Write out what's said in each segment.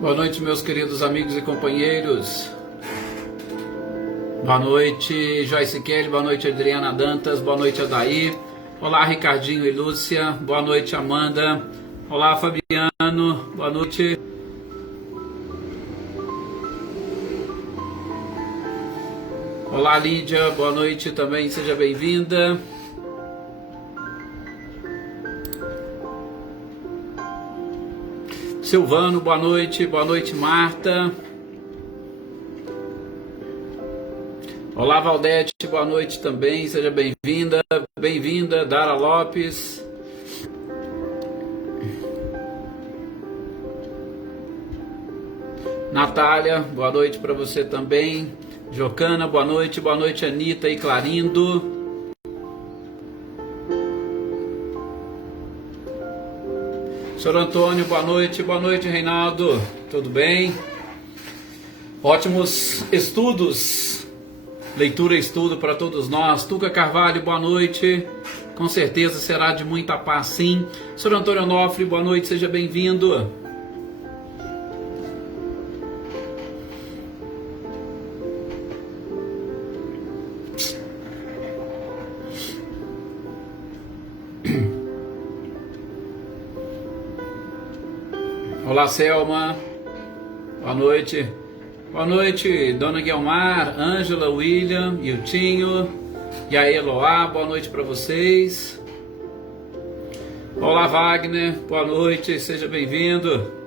Boa noite, meus queridos amigos e companheiros. Boa noite, Joyce Kelly. Boa noite, Adriana Dantas. Boa noite, Adair. Olá, Ricardinho e Lúcia. Boa noite, Amanda. Olá, Fabiano. Boa noite. Olá, Lídia. Boa noite também. Seja bem-vinda. Silvano, boa noite. Boa noite, Marta. Olá, Valdete, boa noite também. Seja bem-vinda. Bem-vinda, Dara Lopes. Natália, boa noite para você também. Jocana, boa noite. Boa noite, Anitta e Clarindo. Senhor Antônio, boa noite. Boa noite, Reinaldo. Tudo bem? Ótimos estudos. Leitura e estudo para todos nós. Tuca Carvalho, boa noite. Com certeza será de muita paz, sim. Senhor Antônio Onofre, boa noite. Seja bem-vindo. Olá, Selma. Boa noite. Boa noite, Dona Guilmar, Ângela, William, Iltinho e a Eloá. Boa noite para vocês. Olá, Wagner. Boa noite. Seja bem-vindo.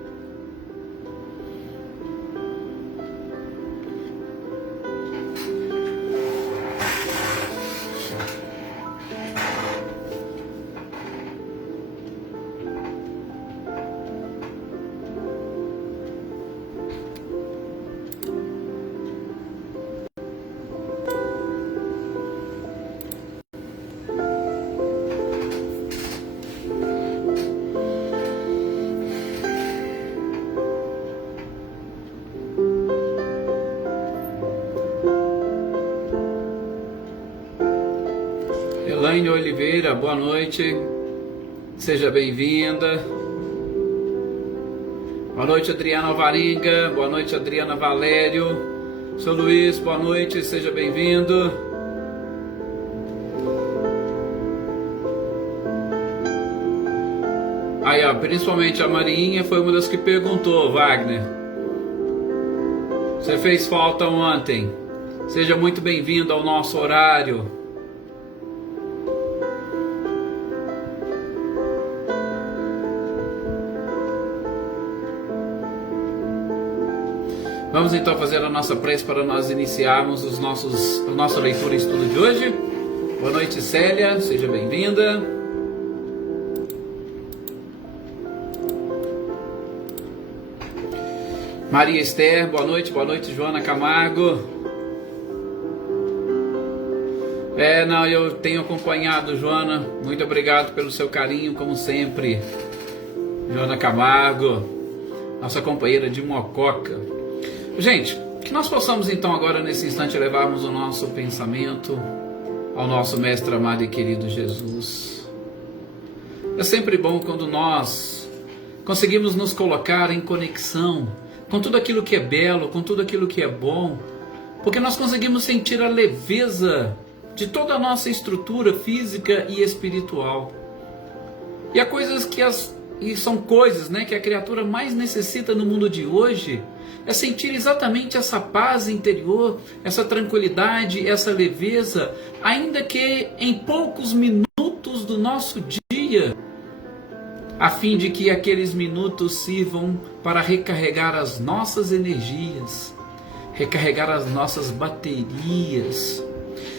Elaine Oliveira, boa noite, seja bem-vinda. Boa noite, Adriana Alvarenga, boa noite, Adriana Valério. Seu Luiz, boa noite, seja bem-vindo. Aí, ó, principalmente a Marinha foi uma das que perguntou, Wagner. Você fez falta ontem, seja muito bem-vindo ao nosso horário. Vamos então fazer a nossa prece para nós iniciarmos a nossa leitura e estudo de hoje. Boa noite, Célia, seja bem-vinda. Maria Esther, boa noite, Joana Camargo. Eu tenho acompanhado, Joana, muito obrigado pelo seu carinho, como sempre. Joana Camargo, nossa companheira de Mococa. Gente, que nós possamos então agora nesse instante levarmos o nosso pensamento ao nosso mestre amado e querido Jesus. É sempre bom quando nós conseguimos nos colocar em conexão com tudo aquilo que é belo, com tudo aquilo que é bom, porque nós conseguimos sentir a leveza de toda a nossa estrutura física e espiritual. E são coisas, né, que a criatura mais necessita no mundo de hoje, é sentir exatamente essa paz interior, essa tranquilidade, essa leveza, ainda que em poucos minutos do nosso dia, a fim de que aqueles minutos sirvam para recarregar as nossas energias, recarregar as nossas baterias,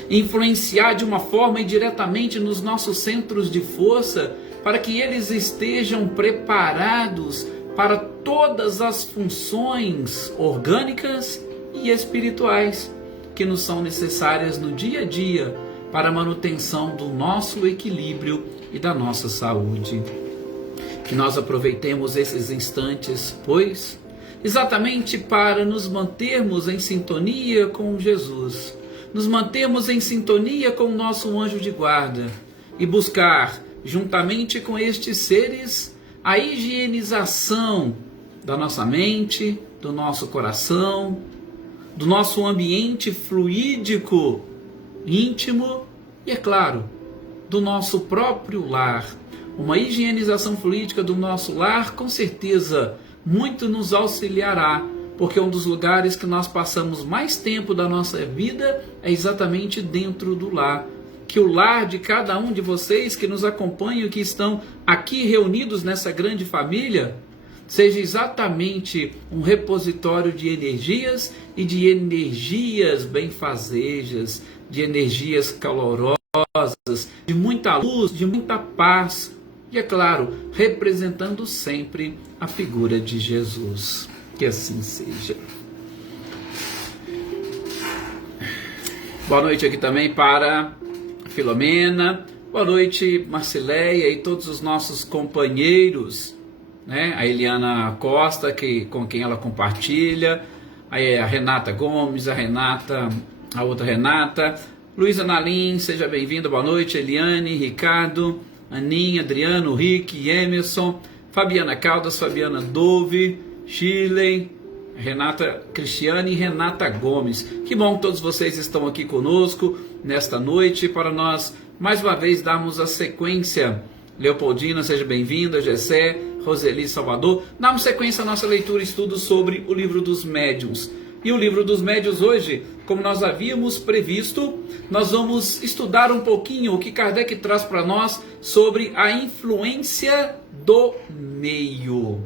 influenciar de uma forma indiretamente nos nossos centros de força, para que eles estejam preparados para todas as funções orgânicas e espirituais que nos são necessárias no dia a dia para a manutenção do nosso equilíbrio e da nossa saúde. Que nós aproveitemos esses instantes, pois, exatamente para nos mantermos em sintonia com Jesus, nos mantermos em sintonia com o nosso anjo de guarda e buscar, juntamente com estes seres, a higienização da nossa mente, do nosso coração, do nosso ambiente fluídico, íntimo e, é claro, do nosso próprio lar. Uma higienização fluídica do nosso lar, com certeza, muito nos auxiliará, porque um dos lugares que nós passamos mais tempo da nossa vida é exatamente dentro do lar. Que o lar de cada um de vocês que nos acompanham, que estão aqui reunidos nessa grande família, seja exatamente um repositório de energias e de energias benfazejas, de energias calorosas, de muita luz, de muita paz, e é claro, representando sempre a figura de Jesus. Que assim seja. Boa noite aqui também para Filomena, boa noite Marcileia e todos os nossos companheiros, né? A Eliana Costa, com quem ela compartilha, aí a Renata Gomes, a outra Renata, Luísa Nalim, seja bem-vinda, boa noite, Eliane, Ricardo, Aninha, Adriano, Rick, Emerson, Fabiana Caldas, Fabiana Dove, Shirley, Renata Cristiane e Renata Gomes. Que bom que todos vocês estão aqui conosco nesta noite para nós mais uma vez darmos a sequência. Leopoldina, seja bem-vinda, Gessé, Roseli Salvador. Damos sequência à nossa leitura e estudo sobre o livro dos médiuns. E o livro dos médiuns hoje, como nós havíamos previsto, nós vamos estudar um pouquinho o que Kardec traz para nós sobre a influência do meio.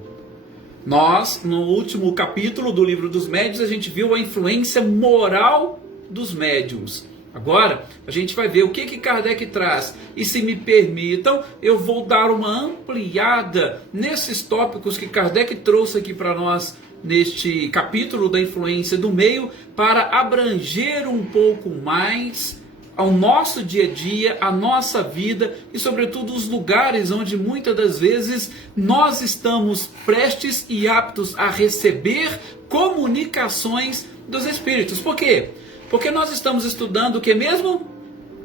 Nós, no último capítulo do livro dos médiuns, a gente viu a influência moral dos médiuns. Agora, a gente vai ver o que Kardec traz. E se me permitam, eu vou dar uma ampliada nesses tópicos que Kardec trouxe aqui para nós neste capítulo da influência do meio, para abranger um pouco mais ao nosso dia a dia, a nossa vida e sobretudo os lugares onde muitas das vezes nós estamos prestes e aptos a receber comunicações dos espíritos. Por quê? Porque nós estamos estudando o que mesmo?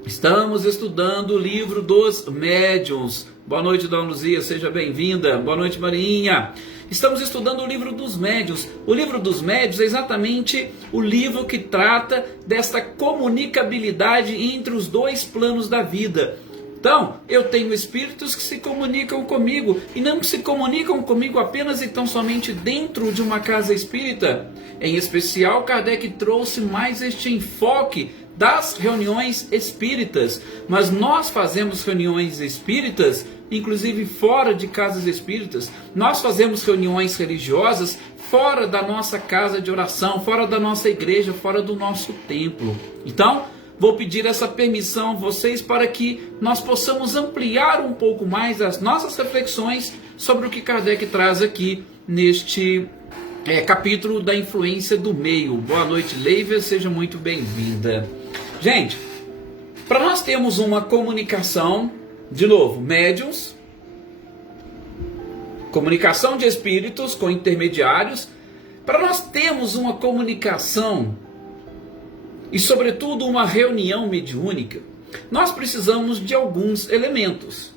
Estamos estudando o livro dos médiuns. Boa noite, Dona Luzia, seja bem-vinda. Boa noite, Marinha. Estamos estudando o livro dos médiuns. O livro dos médiuns é exatamente o livro que trata desta comunicabilidade entre os dois planos da vida. Então, eu tenho espíritos que se comunicam comigo, e não que se comunicam comigo apenas e tão somente dentro de uma casa espírita. Em especial, Kardec trouxe mais este enfoque das reuniões espíritas. Mas nós fazemos reuniões espíritas, inclusive fora de casas espíritas. Nós fazemos reuniões religiosas fora da nossa casa de oração, fora da nossa igreja, fora do nosso templo. Então, vou pedir essa permissão a vocês para que nós possamos ampliar um pouco mais as nossas reflexões sobre o que Kardec traz aqui neste capítulo da influência do meio. Boa noite, Leivia, seja muito bem-vinda. Gente, para nós termos uma comunicação, de novo, médiuns, comunicação de espíritos com intermediários, para nós termos uma comunicação e, sobretudo, uma reunião mediúnica, nós precisamos de alguns elementos.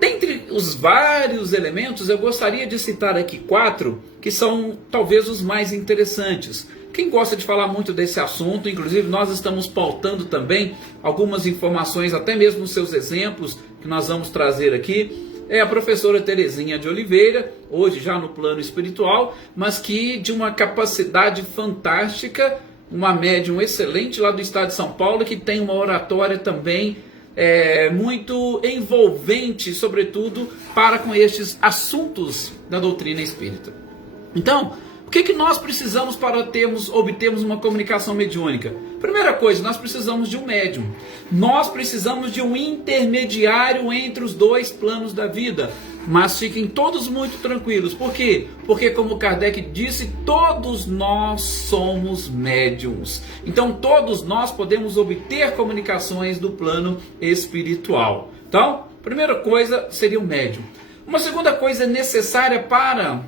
Dentre os vários elementos, eu gostaria de citar aqui 4, que são talvez os mais interessantes. Quem gosta de falar muito desse assunto, inclusive nós estamos pautando também algumas informações, até mesmo seus exemplos, que nós vamos trazer aqui, é a professora Terezinha de Oliveira, hoje já no plano espiritual, mas que de uma capacidade fantástica, uma médium excelente lá do estado de São Paulo, que tem uma oratória também muito envolvente, sobretudo para com estes assuntos da doutrina espírita. Então, o que nós precisamos para obtermos uma comunicação mediúnica? Primeira coisa, nós precisamos de um médium. Nós precisamos de um intermediário entre os dois planos da vida. Mas fiquem todos muito tranquilos. Por quê? Porque, como Kardec disse, todos nós somos médiums. Então, todos nós podemos obter comunicações do plano espiritual. Então, primeira coisa seria o médium. Uma segunda coisa necessária para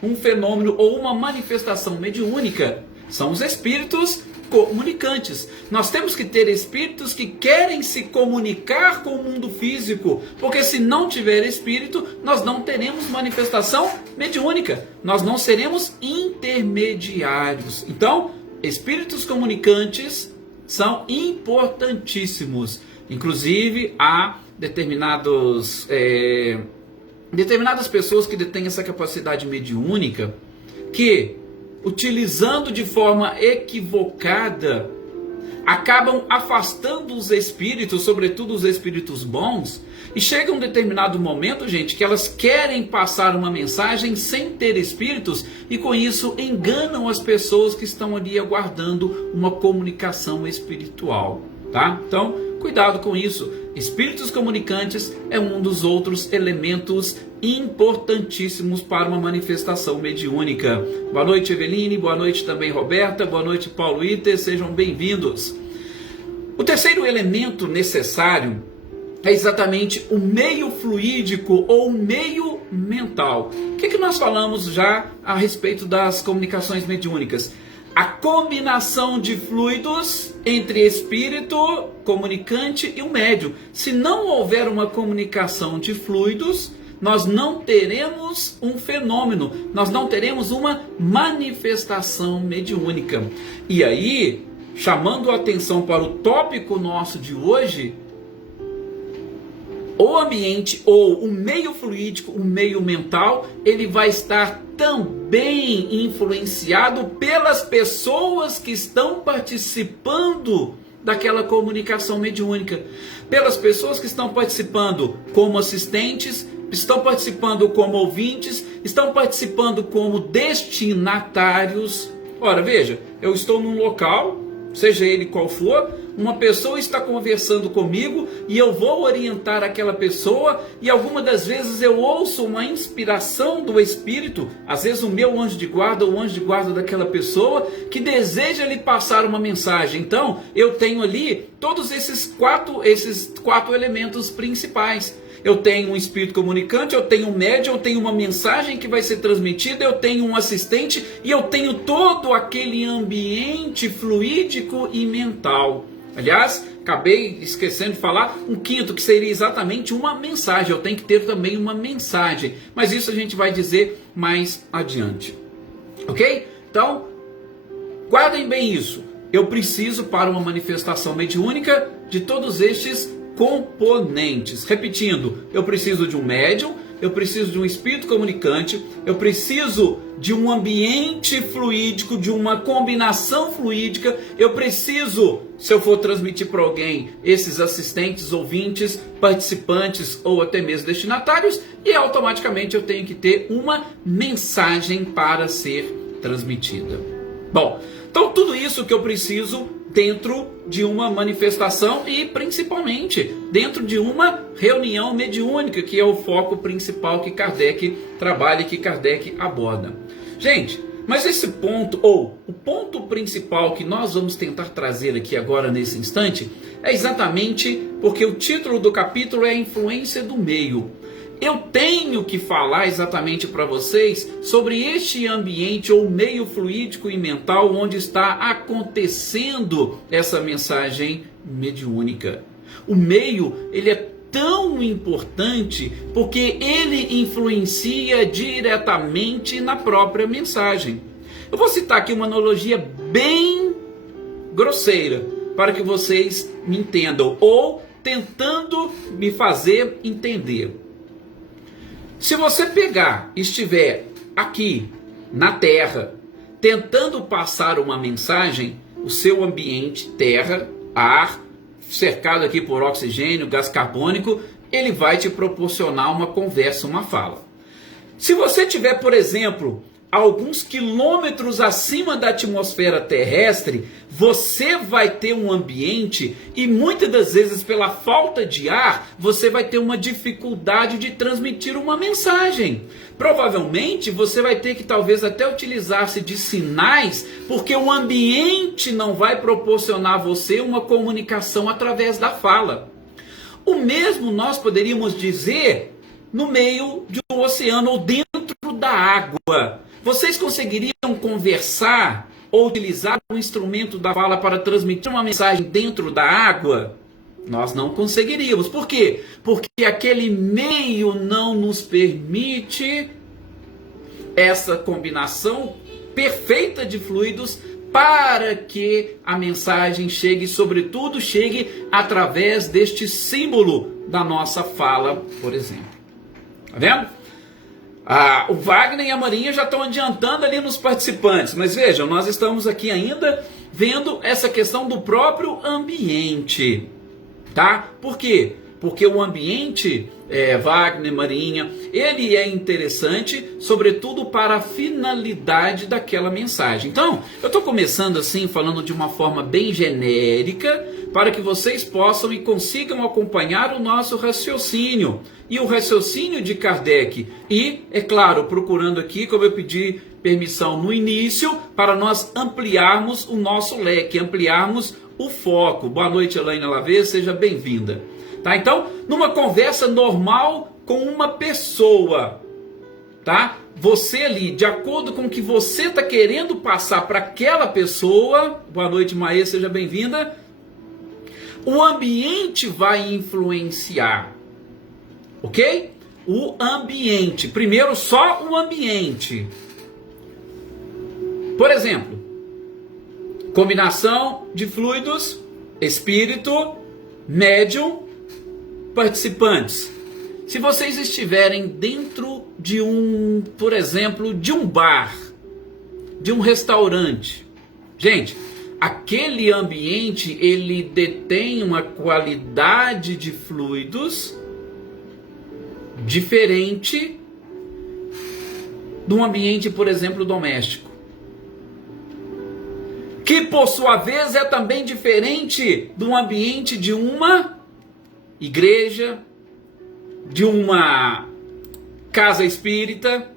um fenômeno ou uma manifestação mediúnica São os espíritos comunicantes. Nós temos que ter espíritos que querem se comunicar com o mundo físico, porque se não tiver espírito, nós não teremos manifestação mediúnica, nós não seremos intermediários. Então, espíritos comunicantes são importantíssimos. Inclusive, há determinadas pessoas que detêm essa capacidade mediúnica que, utilizando de forma equivocada, acabam afastando os espíritos, sobretudo os espíritos bons, e chega um determinado momento, gente, que elas querem passar uma mensagem sem ter espíritos, e com isso enganam as pessoas que estão ali aguardando uma comunicação espiritual, tá? Então, cuidado com isso. Espíritos comunicantes é um dos outros elementos importantíssimos para uma manifestação mediúnica. Boa noite, Eveline. Boa noite também, Roberta. Boa noite, Paulo Iter. Sejam bem-vindos. O terceiro elemento necessário é exatamente o meio fluídico ou meio mental. O que nós falamos já a respeito das comunicações mediúnicas? A combinação de fluidos entre espírito comunicante e o médium. Se não houver uma comunicação de fluidos, nós não teremos um fenômeno, nós não teremos uma manifestação mediúnica. E aí, chamando a atenção para o tópico nosso de hoje, o ambiente ou o meio fluídico, o meio mental, ele vai estar também influenciado pelas pessoas que estão participando daquela comunicação mediúnica, pelas pessoas que estão participando como assistentes, estão participando como ouvintes, estão participando como destinatários. Ora, veja, eu estou num local, seja ele qual for, uma pessoa está conversando comigo e eu vou orientar aquela pessoa, e algumas das vezes eu ouço uma inspiração do Espírito, às vezes o meu anjo de guarda ou o anjo de guarda daquela pessoa, que deseja lhe passar uma mensagem. Então eu tenho ali todos esses quatro elementos principais. Eu tenho um espírito comunicante, eu tenho um médium, eu tenho uma mensagem que vai ser transmitida, eu tenho um assistente e eu tenho todo aquele ambiente fluídico e mental. Aliás, acabei esquecendo de falar um quinto, que seria exatamente uma mensagem. Eu tenho que ter também uma mensagem, mas isso a gente vai dizer mais adiante. Ok? Então, guardem bem isso. Eu preciso, para uma manifestação mediúnica, de todos estes componentes. Repetindo, eu preciso de um médium, eu preciso de um espírito comunicante, eu preciso de um ambiente fluídico, de uma combinação fluídica, eu preciso, se eu for transmitir para alguém, esses assistentes, ouvintes, participantes ou até mesmo destinatários, e automaticamente eu tenho que ter uma mensagem para ser transmitida. Bom, então tudo isso que eu preciso dentro de uma manifestação e principalmente dentro de uma reunião mediúnica, que é o foco principal que Kardec trabalha e que Kardec aborda. Gente, mas esse ponto, ou o ponto principal que nós vamos tentar trazer aqui agora nesse instante, é exatamente porque o título do capítulo é a influência do meio. Eu tenho que falar exatamente para vocês sobre este ambiente ou meio fluídico e mental onde está acontecendo essa mensagem mediúnica. O meio, ele é tão importante porque ele influencia diretamente na própria mensagem. Eu vou citar aqui uma analogia bem grosseira para que vocês me entendam, ou tentando me fazer entender. Se você estiver aqui na Terra, tentando passar uma mensagem, o seu ambiente, terra, ar, cercado aqui por oxigênio, gás carbônico, ele vai te proporcionar uma conversa, uma fala. Se você tiver, por exemplo, alguns quilômetros acima da atmosfera terrestre, você vai ter um ambiente e muitas das vezes pela falta de ar, você vai ter uma dificuldade de transmitir uma mensagem. Provavelmente você vai ter que talvez até utilizar-se de sinais, porque o ambiente não vai proporcionar a você uma comunicação através da fala. O mesmo nós poderíamos dizer no meio de um oceano ou dentro da água. Vocês conseguiriam conversar ou utilizar um instrumento da fala para transmitir uma mensagem dentro da água, nós não conseguiríamos. Por quê? Porque aquele meio não nos permite essa combinação perfeita de fluidos para que a mensagem chegue, sobretudo chegue através deste símbolo da nossa fala, por exemplo. Tá vendo? O Wagner e a Marinha já estão adiantando ali nos participantes, mas vejam, nós estamos aqui ainda vendo essa questão do próprio ambiente, tá? Por quê? Porque o ambiente, Wagner, Marinha, ele é interessante, sobretudo para a finalidade daquela mensagem. Então, eu estou começando assim, falando de uma forma bem genérica, para que vocês possam e consigam acompanhar o nosso raciocínio, e o raciocínio de Kardec. E, é claro, procurando aqui, como eu pedi permissão no início, para nós ampliarmos o nosso leque, ampliarmos o foco. Boa noite, Elaine Lavê, seja bem-vinda. Tá? Então, numa conversa normal com uma pessoa, tá? Você ali, de acordo com o que você está querendo passar para aquela pessoa, boa noite, Maê, seja bem-vinda, o ambiente vai influenciar, ok? O ambiente, primeiro só o ambiente. Por exemplo, combinação de fluidos, espírito, médium, participantes. Se vocês estiverem dentro de por exemplo, de um bar, de um restaurante, gente, aquele ambiente ele detém uma qualidade de fluidos diferente de um ambiente, por exemplo, doméstico, que por sua vez é também diferente do ambiente de uma igreja, de uma casa espírita,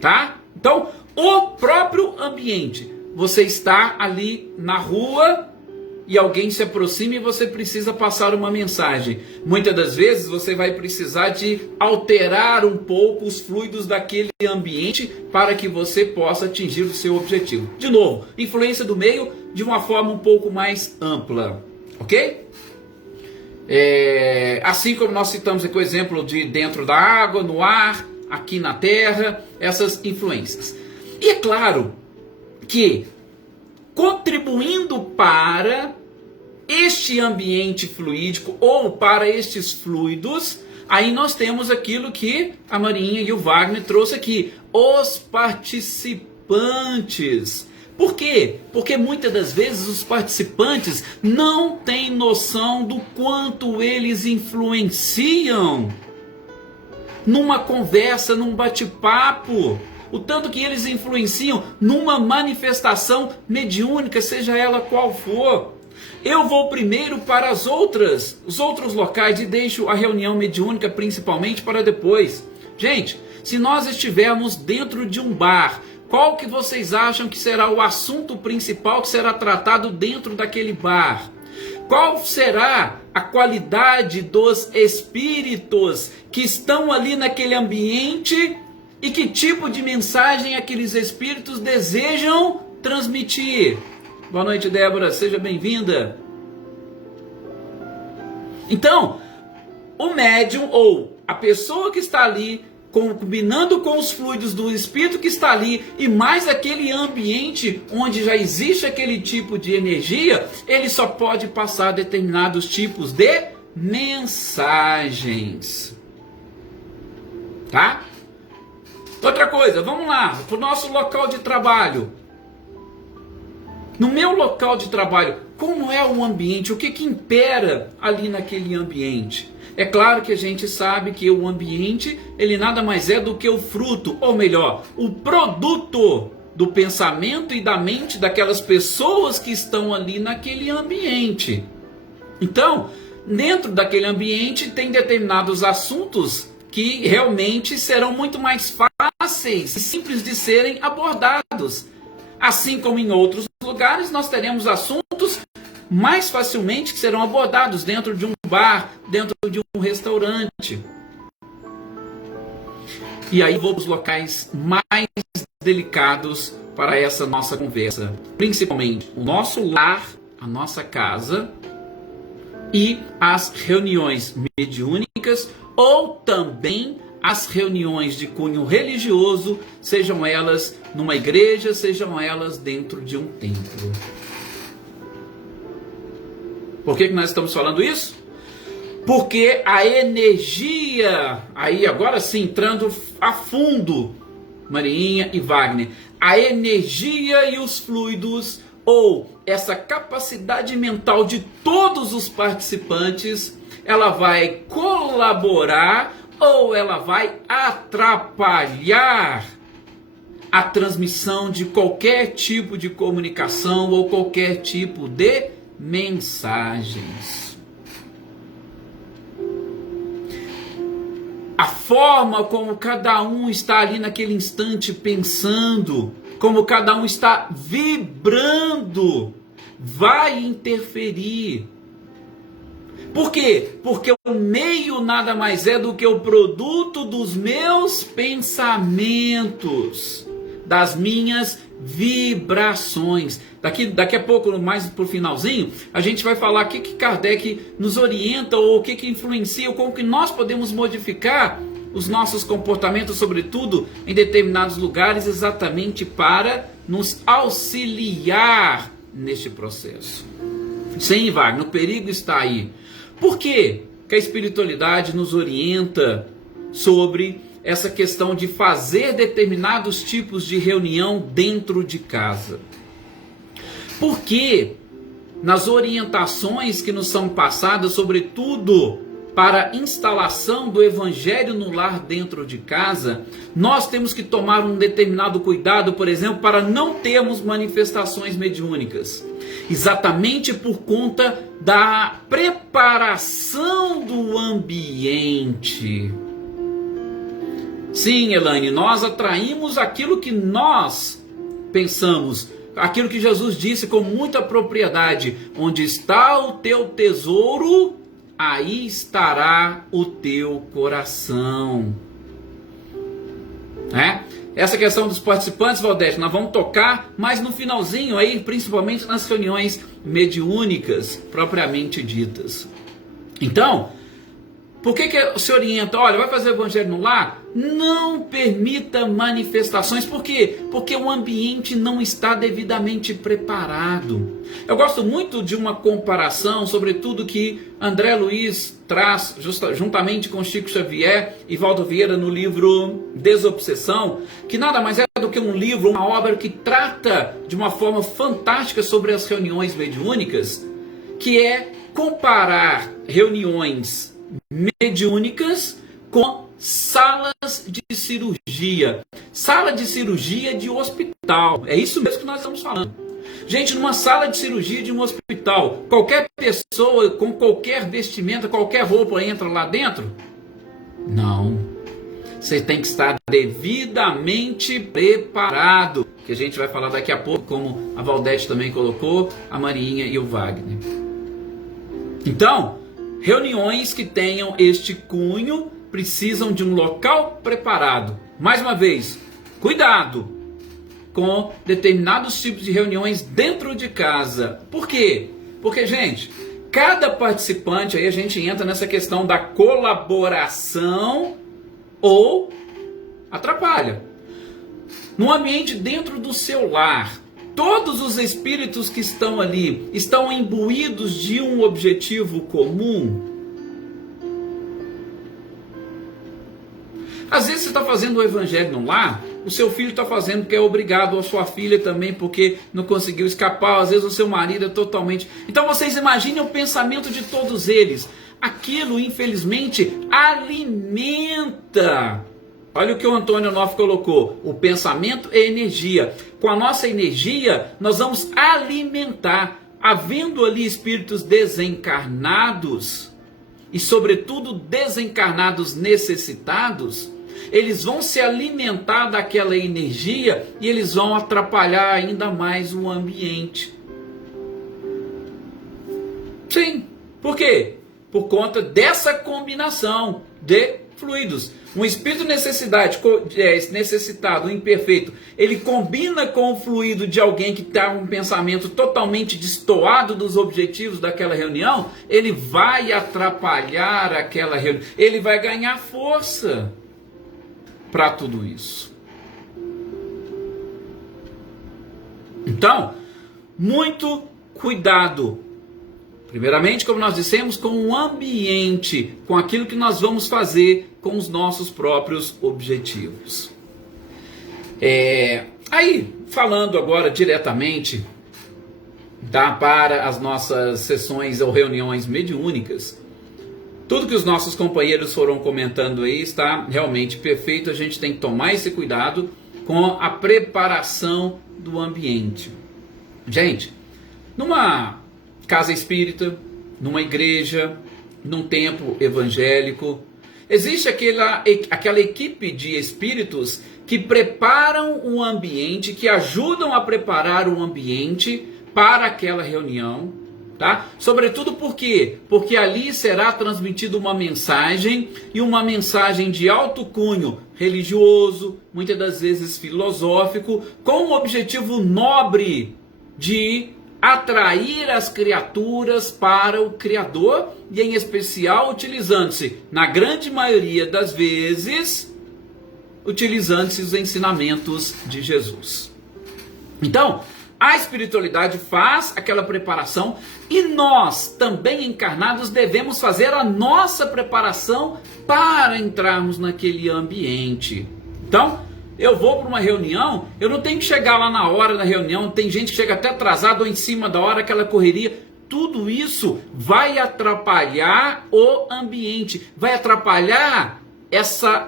tá? Então, o próprio ambiente. Você está ali na rua e alguém se aproxima e você precisa passar uma mensagem. Muitas das vezes você vai precisar de alterar um pouco os fluidos daquele ambiente para que você possa atingir o seu objetivo. De novo, influência do meio de uma forma um pouco mais ampla, ok? Assim como nós citamos aqui o exemplo de dentro da água, no ar, aqui na terra, essas influências. E é claro que, contribuindo para este ambiente fluídico ou para estes fluidos, aí nós temos aquilo que a Marinha e o Wagner trouxe aqui, os participantes. Por quê? Porque muitas das vezes os participantes não têm noção do quanto eles influenciam numa conversa, num bate-papo, o tanto que eles influenciam numa manifestação mediúnica, seja ela qual for. Eu vou primeiro para os outros locais e deixo a reunião mediúnica principalmente para depois. Gente, se nós estivermos dentro de um bar, qual que vocês acham que será o assunto principal que será tratado dentro daquele bar? Qual será a qualidade dos espíritos que estão ali naquele ambiente e que tipo de mensagem aqueles espíritos desejam transmitir? Boa noite, Débora, seja bem-vinda. Então, o médium ou a pessoa que está ali combinando com os fluidos do espírito que está ali e mais aquele ambiente onde já existe aquele tipo de energia, ele só pode passar determinados tipos de mensagens, tá? Outra coisa, vamos lá, para o nosso local de trabalho. No meu local de trabalho, como é o ambiente? O que impera ali naquele ambiente? É claro que a gente sabe que o ambiente, ele nada mais é do que o fruto, ou melhor, o produto do pensamento e da mente daquelas pessoas que estão ali naquele ambiente. Então, dentro daquele ambiente tem determinados assuntos que realmente serão muito mais fáceis e simples de serem abordados. Assim como em outros lugares, nós teremos assuntos mais facilmente que serão abordados dentro de um bar, dentro de um restaurante. E aí vou para os locais mais delicados para essa nossa conversa, principalmente o nosso lar, a nossa casa e as reuniões mediúnicas ou também as reuniões de cunho religioso, sejam elas numa igreja, sejam elas dentro de um templo. Por que nós estamos falando isso? Porque a energia, aí agora sim, entrando a fundo, Mariinha e Wagner, a energia e os fluidos, ou essa capacidade mental de todos os participantes, ela vai colaborar ou ela vai atrapalhar a transmissão de qualquer tipo de comunicação ou qualquer tipo de mensagens. A forma como cada um está ali naquele instante pensando, como cada um está vibrando, vai interferir. Por quê? Porque o meio nada mais é do que o produto dos meus pensamentos, das minhas vibrações. Daqui a pouco, mais pro finalzinho, a gente vai falar o que Kardec nos orienta, ou o que influencia, ou como que nós podemos modificar os nossos comportamentos, sobretudo em determinados lugares, exatamente para nos auxiliar neste processo. Sim, Wagner, o perigo está aí. Por quê que a espiritualidade nos orienta sobre essa questão de fazer determinados tipos de reunião dentro de casa? Porque nas orientações que nos são passadas, sobretudo para a instalação do evangelho no lar dentro de casa, nós temos que tomar um determinado cuidado, por exemplo, para não termos manifestações mediúnicas. Exatamente por conta da preparação do ambiente. Sim, Elaine, nós atraímos aquilo que nós pensamos, aquilo que Jesus disse com muita propriedade: onde está o teu tesouro, aí estará o teu coração. Essa questão dos participantes, Valdete, nós vamos tocar mais no finalzinho aí, principalmente nas reuniões mediúnicas propriamente ditas. Então, por que se orienta? Olha, vai fazer o evangelho no lar? Não permita manifestações. Por quê? Porque o ambiente não está devidamente preparado. Eu gosto muito de uma comparação, sobretudo que André Luiz traz, juntamente com Chico Xavier e Valdo Vieira, no livro Desobsessão, que nada mais é do que um livro, uma obra que trata de uma forma fantástica sobre as reuniões mediúnicas, que é comparar reuniões mediúnicas com salas de cirurgia. Sala de cirurgia de hospital. É isso mesmo que nós estamos falando. Gente, numa sala de cirurgia de um hospital, qualquer pessoa com qualquer vestimenta, qualquer roupa entra lá dentro? Não. Você tem que estar devidamente preparado. Que a gente vai falar daqui a pouco, como a Valdete também colocou, a Mariinha e o Wagner. Então, reuniões que tenham este cunho precisam de um local preparado. Mais uma vez, cuidado com determinados tipos de reuniões dentro de casa. Por quê? Porque, gente, cada participante, aí a gente entra nessa questão da colaboração ou atrapalha. No ambiente dentro do seu lar, todos os espíritos que estão ali estão imbuídos de um objetivo comum. Às vezes você está fazendo o evangelho no lar, o seu filho está fazendo porque é obrigado, ou a sua filha também porque não conseguiu escapar, às vezes o seu marido é totalmente... Então vocês imaginem o pensamento de todos eles. Aquilo, infelizmente, alimenta. Olha o que o Antônio Noff colocou: o pensamento é energia. Com a nossa energia, nós vamos alimentar. Havendo ali espíritos desencarnados, e sobretudo desencarnados necessitados, eles vão se alimentar daquela energia e eles vão atrapalhar ainda mais o ambiente. Sim. Por quê? Por conta dessa combinação de fluidos. Um espírito necessitado, imperfeito, ele combina com o fluido de alguém que está com um pensamento totalmente destoado dos objetivos daquela reunião, ele vai atrapalhar aquela reunião, ele vai ganhar força para tudo isso. Então, muito cuidado. Primeiramente, como nós dissemos, com o ambiente, com aquilo que nós vamos fazer com os nossos próprios objetivos. Aí, falando agora diretamente para as nossas sessões ou reuniões mediúnicas, tudo que os nossos companheiros foram comentando aí está realmente perfeito. A gente tem que tomar esse cuidado com a preparação do ambiente. Gente, numa casa espírita, numa igreja, num templo evangélico, existe aquela equipe de espíritos que preparam o ambiente, que ajudam a preparar o ambiente para aquela reunião, tá? Sobretudo por quê? Porque ali será transmitida uma mensagem, e uma mensagem de alto cunho religioso, muitas das vezes filosófico, com o objetivo nobre de atrair as criaturas para o Criador, e em especial utilizando-se, na grande maioria das vezes, utilizando-se os ensinamentos de Jesus. Então, a espiritualidade faz aquela preparação, e nós, também encarnados, devemos fazer a nossa preparação para entrarmos naquele ambiente. Então, eu vou para uma reunião, eu não tenho que chegar lá na hora da reunião, tem gente que chega até atrasado ou em cima da hora, aquela correria. Tudo isso vai atrapalhar o ambiente, vai atrapalhar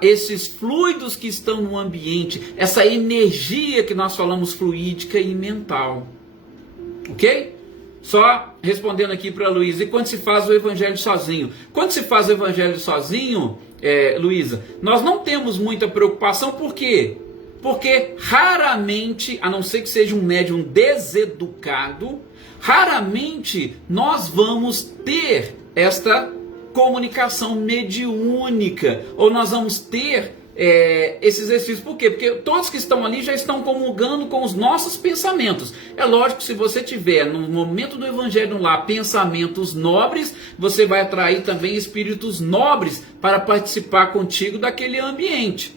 esses fluidos que estão no ambiente, essa energia que nós falamos fluídica e mental. Ok? Só respondendo aqui para a Luísa, e quando se faz o evangelho sozinho? Quando se faz o evangelho sozinho, Luísa, nós não temos muita preocupação. Por quê? Porque raramente, a não ser que seja um médium deseducado, raramente nós vamos ter esta comunicação mediúnica, ou nós vamos ter esses exercícios. Por quê? Porque todos que estão ali já estão comungando com os nossos pensamentos. É lógico que se você tiver no momento do evangelho lá pensamentos nobres, você vai atrair também espíritos nobres para participar contigo daquele ambiente.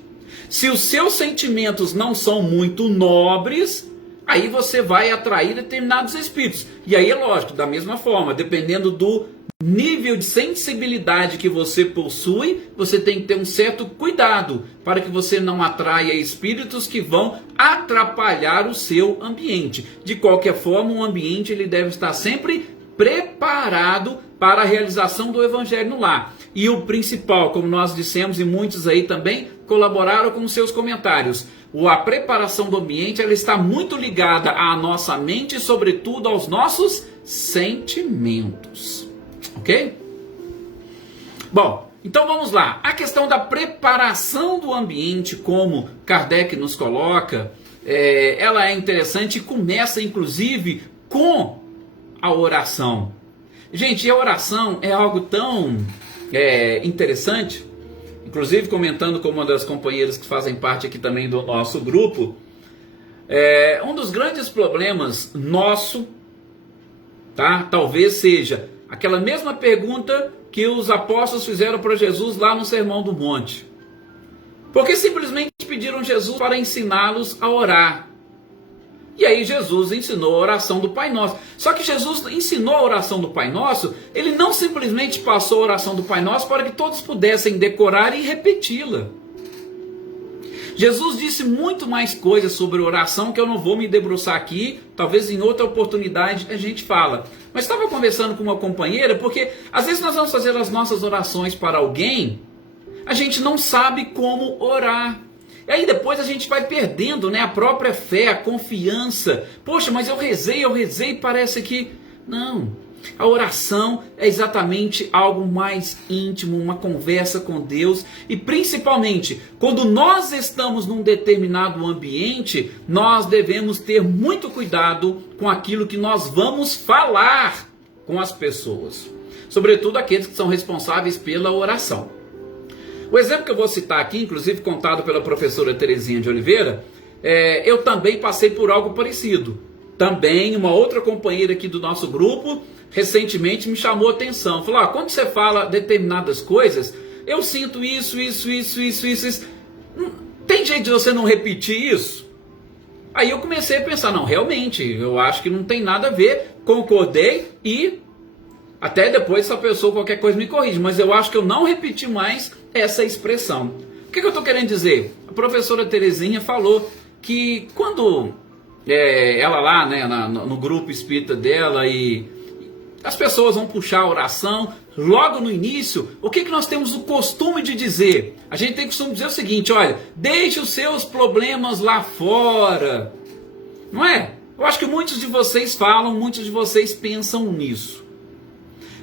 Se os seus sentimentos não são muito nobres, aí você vai atrair determinados espíritos. E aí é lógico, da mesma forma, dependendo do nível de sensibilidade que você possui, você tem que ter um certo cuidado para que você não atraia espíritos que vão atrapalhar o seu ambiente. De qualquer forma, o ambiente ele deve estar sempre preparado para a realização do evangelho no lar. E o principal, como nós dissemos, e muitos aí também colaboraram com seus comentários, a preparação do ambiente ela está muito ligada à nossa mente e sobretudo aos nossos sentimentos. Ok? Bom, então vamos lá. A questão da preparação do ambiente, como Kardec nos coloca, ela é interessante e começa inclusive com a oração. Gente, a oração é algo tão interessante, inclusive comentando com uma das companheiras que fazem parte aqui também do nosso grupo, um dos grandes problemas nosso, tá? Talvez seja aquela mesma pergunta que os apóstolos fizeram para Jesus lá no Sermão do Monte. Porque simplesmente pediram Jesus para ensiná-los a orar. E aí Jesus ensinou a oração do Pai Nosso. Só que Jesus ensinou a oração do Pai Nosso, ele não simplesmente passou a oração do Pai Nosso para que todos pudessem decorar e repeti-la. Jesus disse muito mais coisas sobre oração que eu não vou me debruçar aqui, talvez em outra oportunidade a gente fala. Mas estava conversando com uma companheira, porque às vezes nós vamos fazer as nossas orações para alguém, a gente não sabe como orar. E aí depois a gente vai perdendo, a própria fé, a confiança. Poxa, mas eu rezei, parece que... Não, a oração é exatamente algo mais íntimo, uma conversa com Deus. E principalmente, quando nós estamos num determinado ambiente, nós devemos ter muito cuidado com aquilo que nós vamos falar com as pessoas. Sobretudo aqueles que são responsáveis pela oração. O exemplo que eu vou citar aqui, inclusive contado pela professora Terezinha de Oliveira, eu também passei por algo parecido. Também uma outra companheira aqui do nosso grupo recentemente me chamou a atenção. Falou, quando você fala determinadas coisas, eu sinto isso. Tem jeito de você não repetir isso? Aí eu comecei a pensar, não, realmente, eu acho que não tem nada a ver. Concordei e até depois essa pessoa qualquer coisa me corrige, mas eu acho que eu não repeti mais essa expressão. O que eu estou querendo dizer? A professora Terezinha falou que quando ela lá, né, no grupo espírita dela, e as pessoas vão puxar a oração, logo no início, o que nós temos o costume de dizer? A gente tem o costume de dizer o seguinte, olha, deixe os seus problemas lá fora. Não é? Eu acho que muitos de vocês falam, muitos de vocês pensam nisso.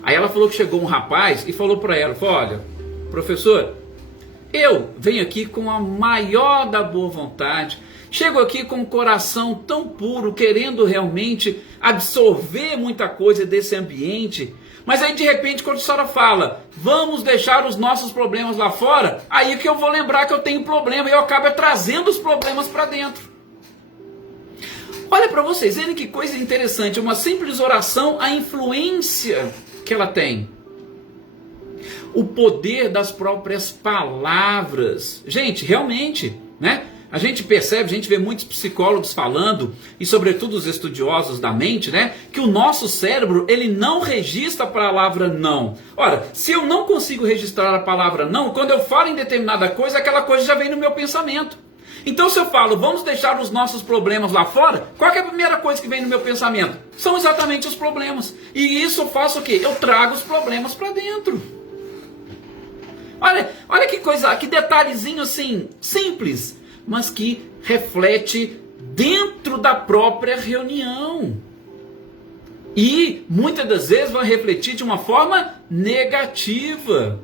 Aí ela falou que chegou um rapaz e falou para ela, olha, professor, eu venho aqui com a maior da boa vontade, chego aqui com um coração tão puro, querendo realmente absorver muita coisa desse ambiente, mas aí de repente quando a senhora fala, vamos deixar os nossos problemas lá fora, aí que eu vou lembrar que eu tenho problema e eu acabo trazendo os problemas para dentro. Olha para vocês verem que coisa interessante, uma simples oração, a influência que ela tem. O poder das próprias palavras. Gente, realmente, né? A gente percebe, a gente vê muitos psicólogos falando, e sobretudo os estudiosos da mente, né? Que o nosso cérebro, ele não registra a palavra não. Ora, se eu não consigo registrar a palavra não, quando eu falo em determinada coisa, aquela coisa já vem no meu pensamento. Então se eu falo, vamos deixar os nossos problemas lá fora, qual que é a primeira coisa que vem no meu pensamento? São exatamente os problemas. E isso eu faço o quê? Eu trago os problemas para dentro. Olha que coisa, que detalhezinho assim, simples, mas que reflete dentro da própria reunião. E muitas das vezes vai refletir de uma forma negativa.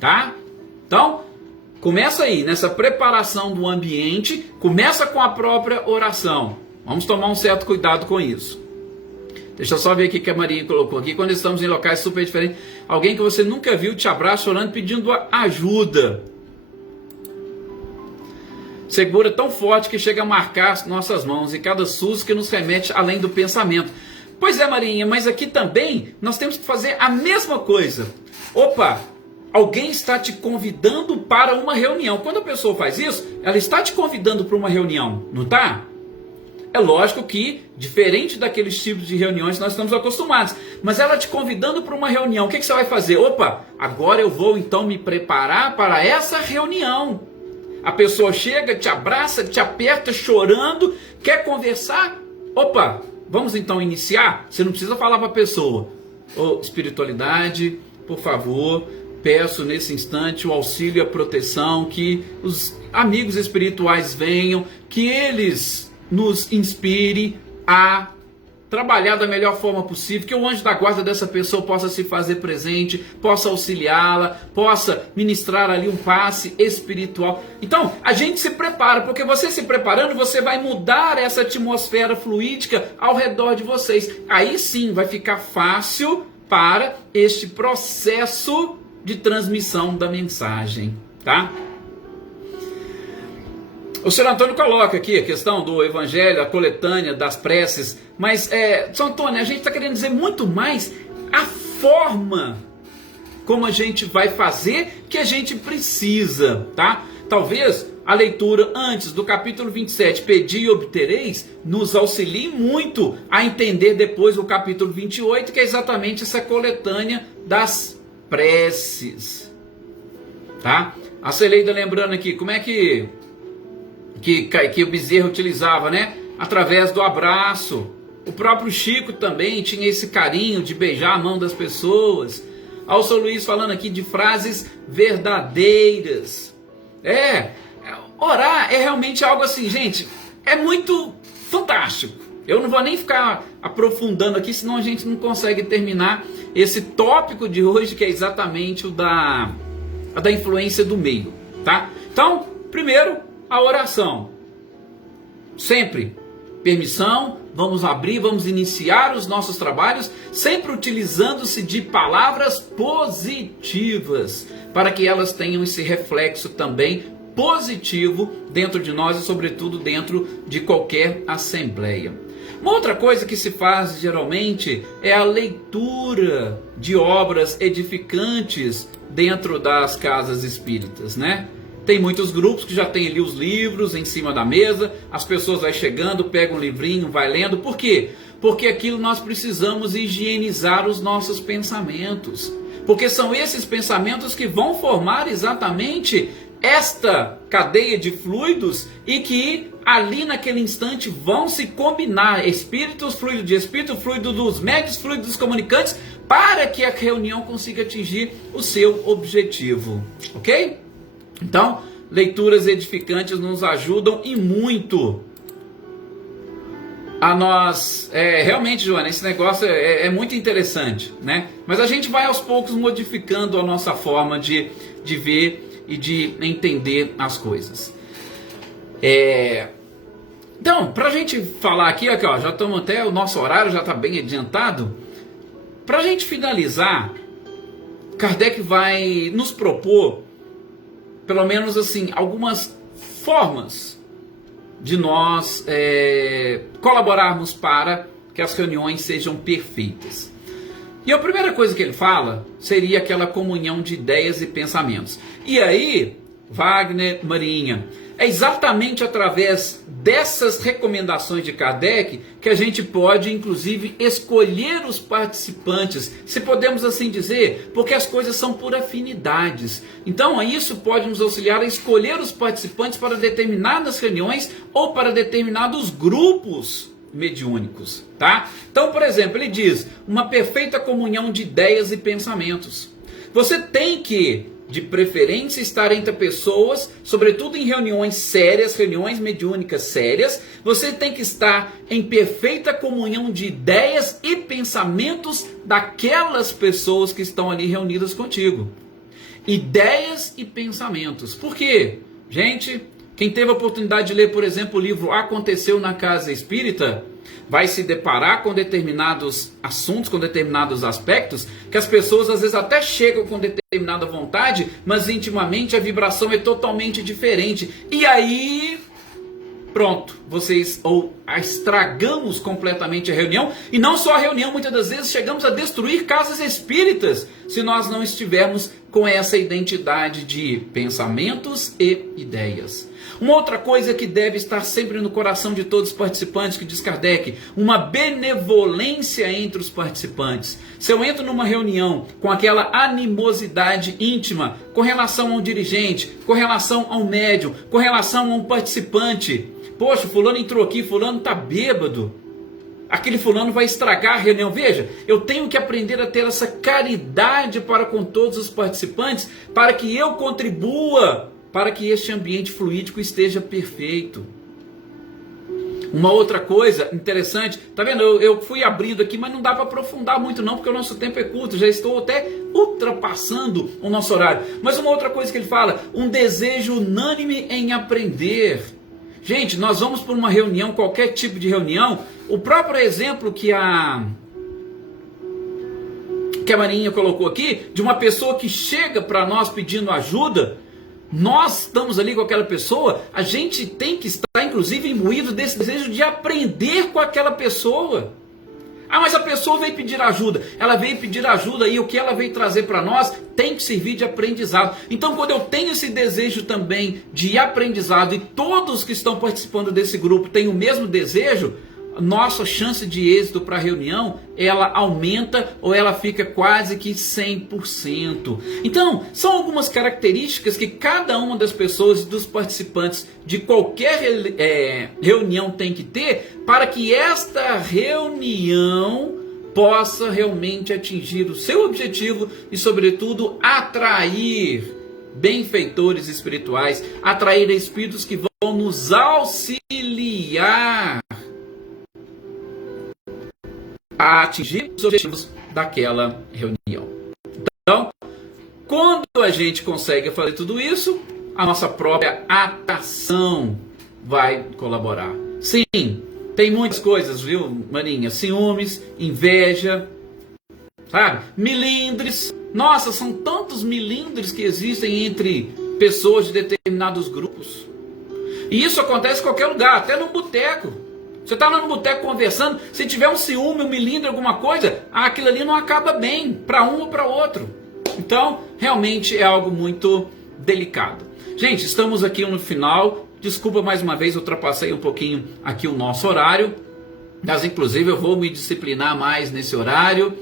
Tá? Então, começa aí, nessa preparação do ambiente, começa com a própria oração. Vamos tomar um certo cuidado com isso. Deixa eu só ver aqui o que a Maria colocou aqui. Quando estamos em locais super diferentes, alguém que você nunca viu te abraça chorando pedindo ajuda. Segura tão forte que chega a marcar as nossas mãos e cada susto que nos remete além do pensamento. Pois é, Marinha, mas aqui também nós temos que fazer a mesma coisa. Opa! Alguém está te convidando para uma reunião. Quando a pessoa faz isso, ela está te convidando para uma reunião, não está? É lógico que, diferente daqueles tipos de reuniões que nós estamos acostumados, mas ela te convidando para uma reunião, o que você vai fazer? Opa, agora eu vou então me preparar para essa reunião. A pessoa chega, te abraça, te aperta, chorando, quer conversar? Opa, vamos então iniciar? Você não precisa falar para a pessoa, espiritualidade, por favor, peço nesse instante o auxílio e a proteção, que os amigos espirituais venham, que eles nos inspirem a trabalhar da melhor forma possível, que o anjo da guarda dessa pessoa possa se fazer presente, possa auxiliá-la, possa ministrar ali um passe espiritual. Então, a gente se prepara, porque você se preparando, você vai mudar essa atmosfera fluídica ao redor de vocês. Aí sim vai ficar fácil para este processo de transmissão da mensagem, tá? O senhor Antônio coloca aqui a questão do evangelho, a coletânea das preces, mas, São Antônio, a gente está querendo dizer muito mais a forma como a gente vai fazer, que a gente precisa, tá? Talvez a leitura antes do capítulo 27, Pedi e obtereis, nos auxilie muito a entender depois o capítulo 28, que é exatamente essa coletânea das preces, tá? A Celeida lembrando aqui, como é que o Bezerra utilizava, né? Através do abraço. O próprio Chico também tinha esse carinho de beijar a mão das pessoas. Ao São Luís falando aqui de frases verdadeiras. Orar é realmente algo assim, gente, é muito fantástico. Eu não vou nem ficar aprofundando aqui, senão a gente não consegue terminar esse tópico de hoje, que é exatamente o da influência do meio, tá? Então, primeiro, a oração. Sempre permissão, vamos abrir, vamos iniciar os nossos trabalhos, sempre utilizando-se de palavras positivas, para que elas tenham esse reflexo também positivo dentro de nós e sobretudo dentro de qualquer assembleia. Uma outra coisa que se faz geralmente é a leitura de obras edificantes dentro das casas espíritas, né? Tem muitos grupos que já tem ali os livros em cima da mesa, as pessoas vão chegando, pegam um livrinho, vai lendo. Por quê? Porque aquilo nós precisamos higienizar os nossos pensamentos. Porque são esses pensamentos que vão formar exatamente esta cadeia de fluidos e que ali naquele instante vão se combinar espíritos, fluido de espírito, fluido dos médios, fluido dos comunicantes, para que a reunião consiga atingir o seu objetivo, ok? Então, leituras edificantes nos ajudam e muito a nós. Realmente, Joana, esse negócio é muito interessante, né? Mas a gente vai aos poucos modificando a nossa forma de ver e de entender as coisas. Então, para a gente falar aqui, ó, já estamos até, o nosso horário já está bem adiantado. Para a gente finalizar, Kardec vai nos propor, pelo menos assim, algumas formas de nós colaborarmos para que as reuniões sejam perfeitas. E a primeira coisa que ele fala seria aquela comunhão de ideias e pensamentos. E aí, Wagner, Marinha, é exatamente através dessas recomendações de Kardec que a gente pode, inclusive, escolher os participantes, se podemos assim dizer, porque as coisas são por afinidades. Então, isso pode nos auxiliar a escolher os participantes para determinadas reuniões ou para determinados grupos mediúnicos, tá? Então, por exemplo, ele diz, uma perfeita comunhão de ideias e pensamentos. Você tem que, de preferência, estar entre pessoas, sobretudo em reuniões sérias, reuniões mediúnicas sérias, você tem que estar em perfeita comunhão de ideias e pensamentos daquelas pessoas que estão ali reunidas contigo. Ideias e pensamentos. Por quê? Gente, quem teve a oportunidade de ler, por exemplo, o livro Aconteceu na Casa Espírita, vai se deparar com determinados assuntos, com determinados aspectos, que as pessoas às vezes até chegam com determinada vontade, mas intimamente a vibração é totalmente diferente. E aí, pronto, vocês ou estragamos completamente a reunião, e não só a reunião, muitas das vezes chegamos a destruir casas espíritas, se nós não estivermos com essa identidade de pensamentos e ideias. Uma outra coisa que deve estar sempre no coração de todos os participantes, que diz Kardec, uma benevolência entre os participantes. Se eu entro numa reunião com aquela animosidade íntima com relação a um dirigente, com relação a um médium, com relação a um participante, poxa, fulano entrou aqui, fulano está bêbado, aquele fulano vai estragar a reunião. Veja, eu tenho que aprender a ter essa caridade para com todos os participantes, para que eu contribua para que este ambiente fluídico esteja perfeito. Uma outra coisa interessante, tá vendo? Eu fui abrindo aqui, mas não dá para aprofundar muito não, porque o nosso tempo é curto, já estou até ultrapassando o nosso horário. Mas uma outra coisa que ele fala, um desejo unânime em aprender. Gente, nós vamos para uma reunião, qualquer tipo de reunião, o próprio exemplo que a Marinha colocou aqui, de uma pessoa que chega para nós pedindo ajuda, nós estamos ali com aquela pessoa, a gente tem que estar inclusive imbuído desse desejo de aprender com aquela pessoa. Ah, mas a pessoa veio pedir ajuda, ela veio pedir ajuda e o que ela veio trazer para nós tem que servir de aprendizado. Então, quando eu tenho esse desejo também de aprendizado e todos que estão participando desse grupo têm o mesmo desejo, nossa chance de êxito para a reunião, ela aumenta ou ela fica quase que 100%. Então, são algumas características que cada uma das pessoas e dos participantes de qualquer reunião tem que ter para que esta reunião possa realmente atingir o seu objetivo e, sobretudo, atrair benfeitores espirituais, atrair espíritos que vão nos auxiliar a atingir os objetivos daquela reunião. Então, quando a gente consegue fazer tudo isso, a nossa própria atração vai colaborar. Sim, Tem muitas coisas, viu, Marinha? Ciúmes, inveja, sabe? Milindres. Nossa, são tantos milindres que existem entre pessoas de determinados grupos. E isso acontece em qualquer lugar, até no boteco. Você está lá no boteco conversando, se tiver um ciúme, um milindre, alguma coisa, aquilo ali não acaba bem para um ou para outro. Então, realmente é algo muito delicado. Gente, estamos aqui no final. Desculpa mais uma vez, ultrapassei um pouquinho aqui o nosso horário. Mas, inclusive, eu vou me disciplinar mais nesse horário.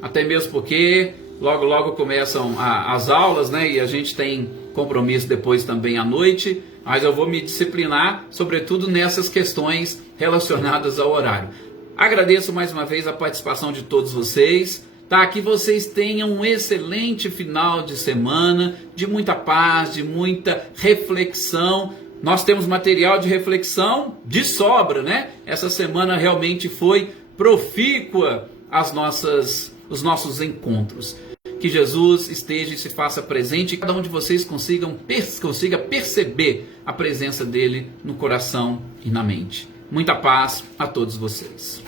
Até mesmo porque logo, logo começam as aulas, né? E a gente tem compromisso depois também à noite. Mas eu vou me disciplinar, sobretudo nessas questões relacionadas ao horário. Agradeço mais uma vez a participação de todos vocês. Tá? Que vocês tenham um excelente final de semana, de muita paz, de muita reflexão. Nós temos material de reflexão de sobra, né? Essa semana realmente foi profícua os nossos encontros. Que Jesus esteja e se faça presente e cada um de vocês consiga perceber a presença dele no coração e na mente. Muita paz a todos vocês.